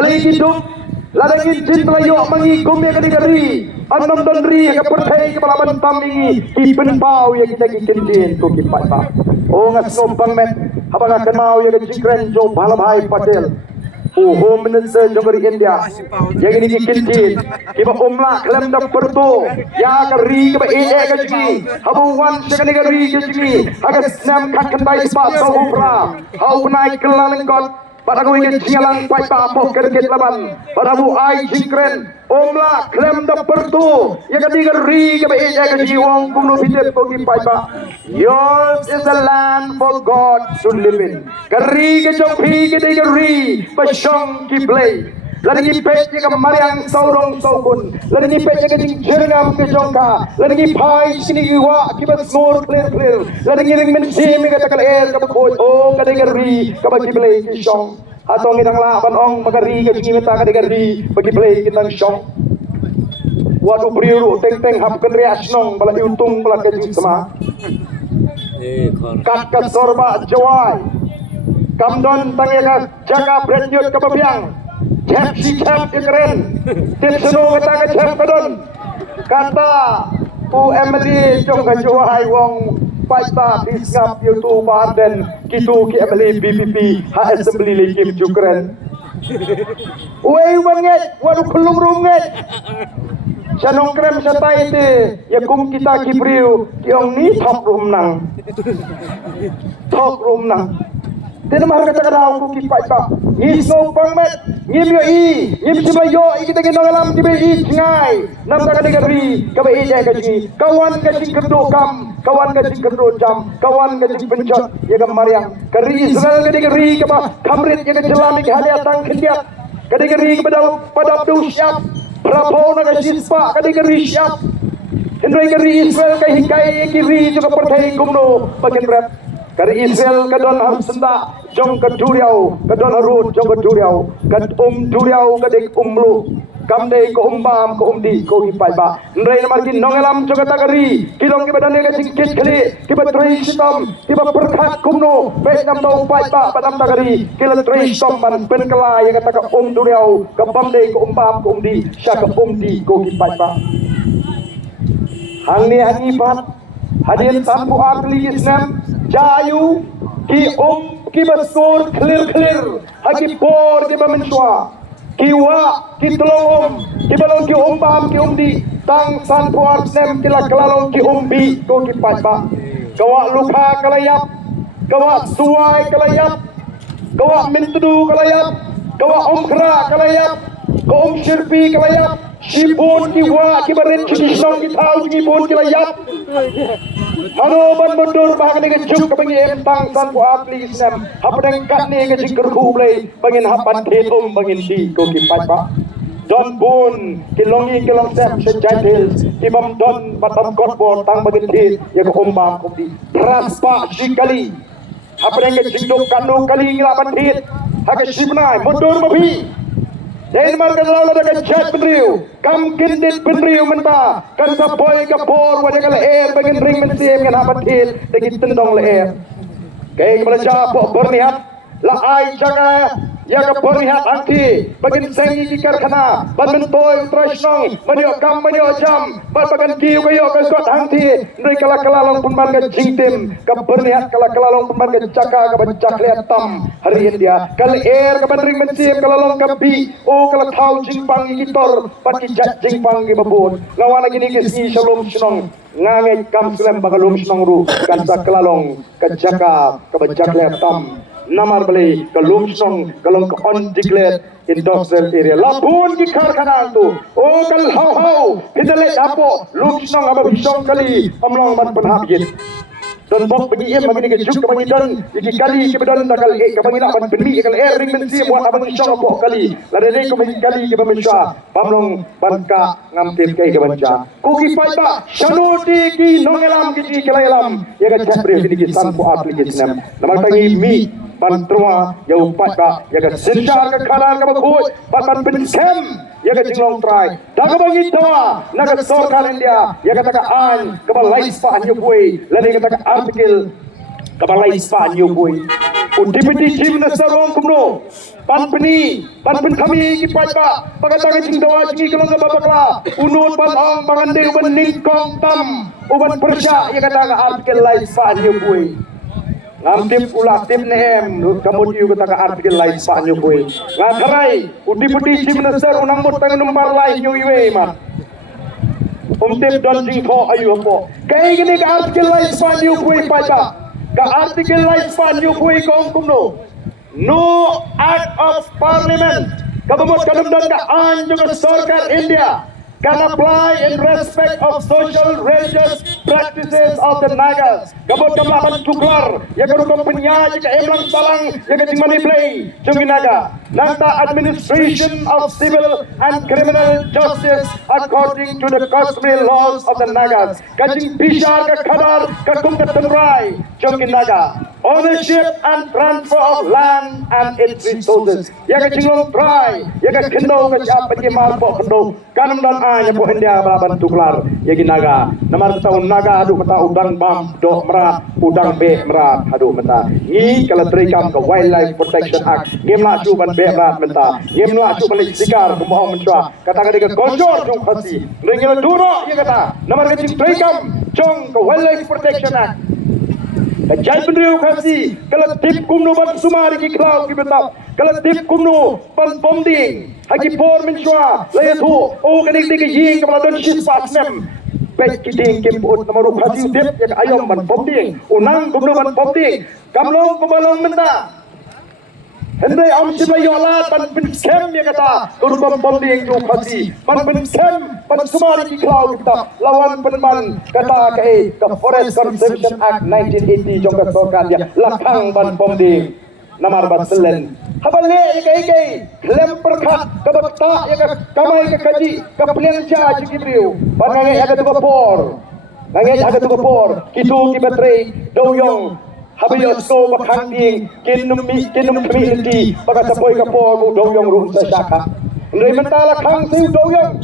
balik hidup ladangin cinta yo mangi kumya kadi anam donri ka perthai ka balaban tamingi ipen pau ya kita kikin to ki pa o ngas sompang met habang akan mau ya jingkren jo balabhai patel o home minister jogari India yang ini kikin kiba umla klem da perto ya ka ri ka e ka jigi habu wan sekali ka ri ka jigi aga snam khat khandai spa so upra hau nai kelang got pada ko ingin sialang pai pa po kerket laban pada bu ai jingkren omla klem da pertu ya kadiga ri ke be ya kadi wong kuno bidep ko gi pai pa yours is the land for God to live in kari ke jong phi ke diga ri pa shong ki play lagi pet ke mariang saurong saukun lagi pet ke jing jerngam ke jongka lagi pai sini ki wa ki ba snor clear lagi ring men sim ke takal air ka ko o ka diga ri ka ba ki play ki shong atong idang laban ong magari ka jing meta ka diga ri bagi play kitang shong wadu priru teng hap kan reasnong bala untung bala ke jing sama kat ka sorba jawai kamdon tangya jaga brandut ka babiang Chef si chef keren, tim seno kata ke chef kadon, kata UMD jong kajuai wong paita bisngap YouTube dan kitu ki MLA BPP ha assembly lekim jukren. Wei wanget, waduh kelum runget. Sanong krem sa ite, ya kum kita kibriu kiong ni tok rum nang. Tok rum nang. Tidak mahal kata kata aku kipai pak. Ngis ngopang met, ngim yo i, ngim cuma yo i kita kena ngalam kibai i cengai. Nam tak ada gari, kibai i jai kaji. Kawan kaji kerdo kam, kawan kaji kerdo jam, kawan kaji pencot. Ya kam mariang. Kari Israel kadi gari kaba kamrit ya kejelami kehadiah tang kendiat. Kadi gari kepada pada abdu siap. Prapo na kasi spa kadi gari siap. Hendoi gari Israel kay hikai kiri juga pertai kumno bagian rap. Kari Israel kadon harus senda jong keduriau kadon harut jong keduriau kad duriau kadik umlu kamdei ko umbam ko umdi ko hipai ba ndai markin nongelam jong kari kilong ki badane ka singkit kali ki batrei sitom ki perkat kumno be nam tau pai ba padam tagari kila trei sitom man pen kala ya kata ka duriau ka bamdei ko umbam ko umdi sya ka umdi ko hipai ba hangni ani pat hadirin sampu akli Islam jayu ki basur clear hagi por di bamenswa ki wa ki tolong ki balong ki bam ki umdi tang san puar sem kila kelalong ki umbi ko ki patba kawa luka kalayap kawa suai kalayap kawa mintudu kalayap kawa omkra kalayap kawa shirpi kalayap sipun ki wa ki barin ki song ki tau ki pun ki layap hano ban mundur bahkan dengan juk kebangi empang san ku akli Islam hapadang katne ke jingker kublai bangin hapan thetum bangin di ko ki patpa don bun ki longi ki long sem sejadil ki bam don batam kotbo tang bangin di ya ko umbam ko di raspa sikali hapadang ke jingdok kanu kali nglapan dit haga sibnai mundur mabi dan marga lalu ada chat penriu, kam kindit penriu menta, kan sapoy kapor wajah kala air bagian ring mensim kan hapat hit, degi tendong le air. Kaya kepada po bernihat, la ai jaga ya ka bernihat angki, bagian sengi kikar kana, bantoy trasnong, manyo kam manyo jam, bagan kiu kayo kasot angki, ndai kala long pemban ka jingtim, ka bernihat kala long pemban ka jaka ka bacak liat tam. Hari India, kal air ka bandring mensim kala long kapi, o kala thau jingpang gitor, pati jat jingpang gi babon. Ngawana gini kisni shalom snong, ngangai kam slem bagalom snong ru, kan sa kalalong ka jaka ka bacak liat tam. Namar beli kalum snong kalong on declared industrial area lapun ki karkhana tu o kal hau hidale apo lum snong aba bisong kali amlong man panhapit don bok bagi em bagi ke juk bagi don iki kali ke don takal e ke bagi lapan beli kal air ring mensi buat abang bisong apo kali lade ko bagi kali ke bamisha pamlong banka ngamtip ke banca ko ki paita shanuti ki nongelam ki kelalam ya ga chapre ki sanpu application namang tangi mi bantrua ya umpat ka ya ga senjar ka kanan ka bagoi pan pensem ya ga jinglong try daga bangi tawa naga sorkar India ya ga taka an ka balai spa nyu boy lani ga taka article ka balai spa nyu boy Deputy Chief Minister Ong Kumno, Panpeni, Panpen kami kipaiba, pagkatang sing dawa sing ikalong babakla, unod panong pangande uban ningkong tam, uban persya, yang kata artikel lain sa anyo buhay. Ngamtip ulatip nehem, kamot yung kata artikel lain sa anyo buhay. Ngataray, Deputy Chief Minister unang mutang numbar lain yung iwe, man. Umtip dan jingko ayo po. Kaya gini ka artikel lain sa anyo buhay paiba. Ka artikel lain sa anyo buhay Ong Kumno. No act of parliament kabamot kadamdan ka anjo ka sarkar India can apply in respect of social religious practices of the Nagas. Kabot kamlaban tuklar, yaga rukong penya, yaga emlang salang, yaga tingmani play, chungi Naga. Nanta administration of civil and criminal justice according to the customary laws of the Nagas. Kajing bishar ka khadar, kakung katanray, chungi Naga. Ownership and transfer of land and its resources. Yaga chingong try, yaga kendo ka siya pagkimal po kendo, kanam dan anya po India balaban tuklar yagi Naga namar tahun Naga adu mata udang bam do merat udang be merat adu mata ni kala trikam ke Wildlife Protection Act game la chu ban be merat menta game la chu balik sikar kumohong mencua kata kata ke konsor jung khasi ringil duro ye kata namar ke trikam jong ke Wildlife Protection Act Jai Pendriu khasi kala tip kumno ban sumari ki klau ki betap kala tip kumno ban bombing hagi por minchwa laya thu o kanik dik ying kala don ship pasnem pek kiting kim ut namaru khasi tip yak ayom ban bombing unang kumno ban bombing kamlong kubalong menta Hendai am sila yola ban kem ya kata kurban bombing jo khasi ban kem ban sumari ki klau kita lawan penman kata ke Forest Conservation Act 1980 jong ka sorkan dia lakhang ban bombing namar baselen habale ke klem perkhat ka bakta ya kamai ka kaji ka plan cha jibriu ban ngai aga tu por ngai aga tu por kitu ki betre doyong habiyo so bakang ding kinum community baka sapoy ka po doyong ru sa shaka ndai mentala khang siu doyong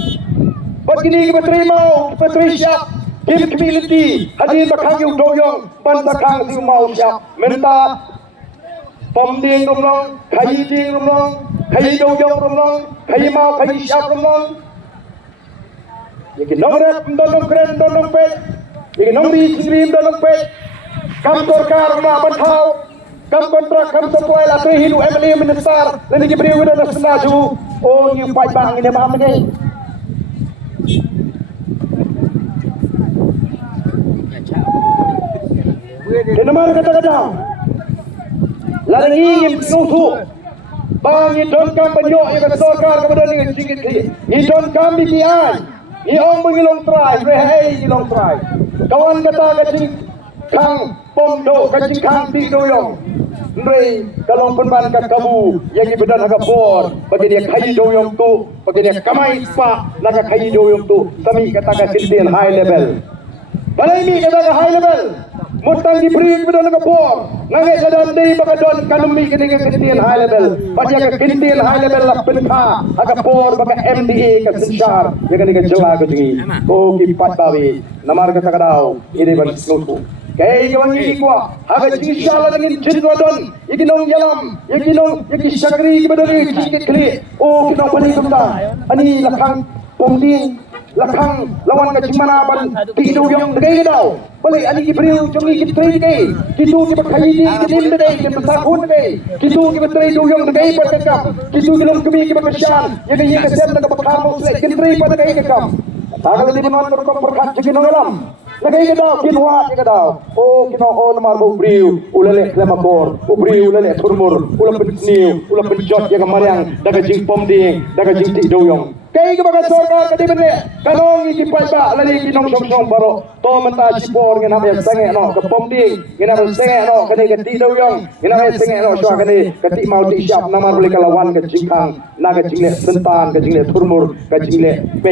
bagini ki betre mau Patricia kim community hadin bakang yu doyong ban bakang siu mau siap menta pom ding rumlong khai ding rumlong khai doyong rumlong khai mau khai siap rumlong yeki nongret ndonong kren ndonong pet yeki nongri chim ndonong pet kam sarkar ma banthau kam kontrak kam supply la hidu MLA minister lani ki brew na senaju o ni pai bang ni ma mane kenamar kata-kata lani ingin nusu bang ni don kam banyo ya sarkar kepada ni singit ni don kam bikian ni ong mengilong try rehei ilong try kawan kata kacing kang pomdo kacing kang di doyong ndrei kalong penban ka kabu yang ibedan haga bor bagi dia khai doyong tu bagi dia kamai spa naga khai doyong tu sami kata ka sintian high level balai mi kata ka high level mutang di beri ibedan haga bor ngai jadan dei baka don kanumi kini ka sintian high level bagi ka sintian high level la penka haga bor baka MDA ka sinchar yang kini ka jela ka jingi ko ki pat bawi namar ka takadau ini ban snutu kay gawangi ko haga inshallah ngin jidwadon iginong yalam yaki sakri ibadari kli o kinong pani tumta ani lakhang pongding lakhang lawan ka jimana ban tido yung dagay daw bali ani gibriu jongi kitray kay kitu ki bakhay ni kinim dagay ki masakun dagay kitu ki batray do yung dagay patakam kitu kinong kami ki bakasyan yaki kasem na kapakamo sila kitray pa dagay kakam tagal di manuan ko perkat jiginong yalam lagay ka daw, kinuha ka daw. O, kinuha naman mo, ubriw, ulale, lemabor, ubriw, ulale, turmur, ulapit niyo, ulapit jot, yung kamarang, dagajing pomding, dagajing tidoyong. Kaya ka baga sorka, kadibin kanong ikipay ba, lali kinong song baro, to menta sipor, ginamay sange, no, kapomding, ginamay sange, no, kanay katidoyong, ginamay sange, no, siya kanay kati mau ti siap, naman uli kalawan, kajingkang, nagajingle, sentan, kajingle, turmur, kajingle,